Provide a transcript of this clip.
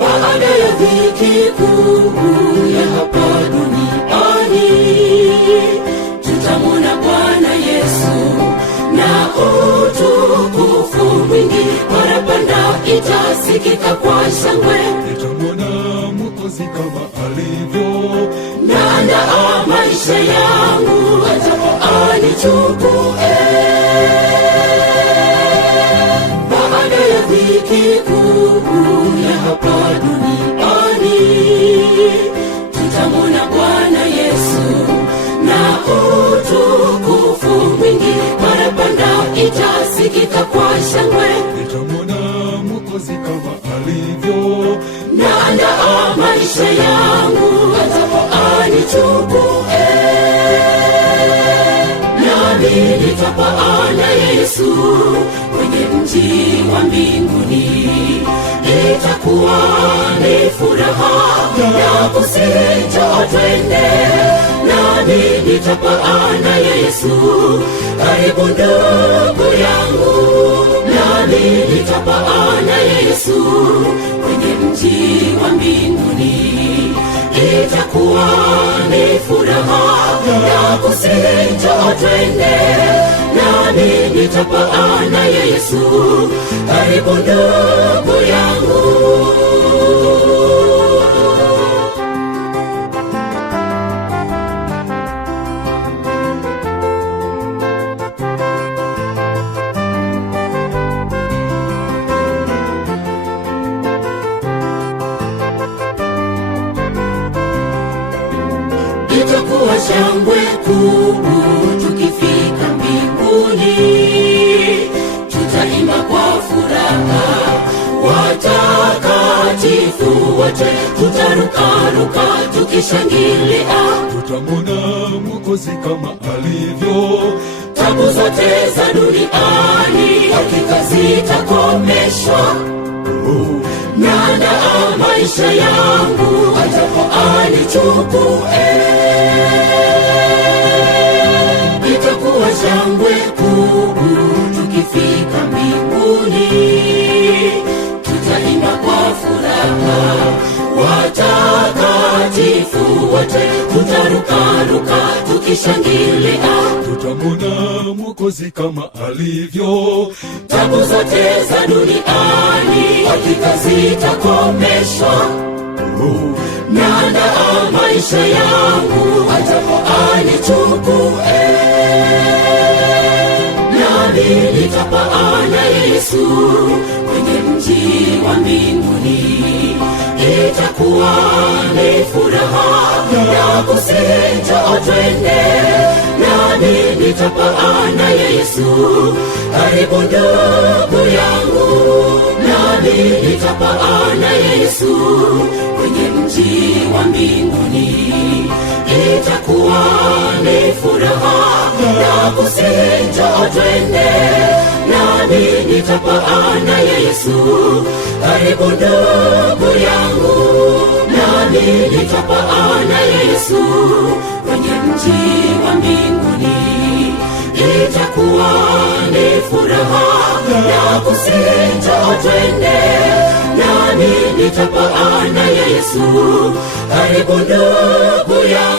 Baada ya dhiki kuu ya hapa duniani, tutamwona Bwana Yesu na utukufu mwingi. Parapanda itasikika kwa shangwe, nitamwona Mwokozi kama alivyo. Naandaa maisha yangu ajapo anichukue. Baada ya dhiki kuu ya hapa duniani, tutamwona Bwana Yesu na utukufu mwingi. Parapanda itasikika kwa shangwe, nitamwona Mwokozi kama alivyo. Naandaa maisha yangu ajapo anichukue. Nami nitapaa na Yesu kwenye mji wa mbinguni. Itakuwa ni furaha ya kusijo twende. Nami nitapaa na Yesu, karibu ndugu yangu. Nami nitapaa na Yesu kwenye mji wa mbinguni. Itakuwa ni furaha ya kusijo twende. Nami nitapaa na Yesu, karibu ndugu yangu. Itakuwa shangwe kuu tukifika mbinguni. Tutaimba kwa furaha, watakatifu wote tutarukaruka tukishangilia. Tutamwona Mwokozi kama alivyo. Tabu zote za duniani hakika zitakomeshwa. Naandaa maisha yangu ajapo anichukue. Itakuwa shangwe kuu tukifika mbinguni. Tutaimba kwa furaha, watakatifu wote tutarukaruka tukishangilia. Tutamwona Mwokozi kama alivyo. Tabu zote za duniani hakika zitakomeshwa. Naandaa maisha yangu ajapo anichukue. Nami nitapaa na Yesu kwenye mji wa mbinguni. Itakuwa ni furaha ya kusijo twende. Nami nitapaa na Yesu, karibu ndugu yangu. Nami nitapaa na Yesu kwenye mji wa mbinguni. Itakuwa ni furaha ya kusijo twende. Nami nitapaa na Yesu, karibu ndugu yangu. Nami nitapaa na Yesu kwenye mji wa mbinguni. Itakuwa ni furaha ya kusijo twende. Nami nitapaa na Yesu, karibu ndugu yangu.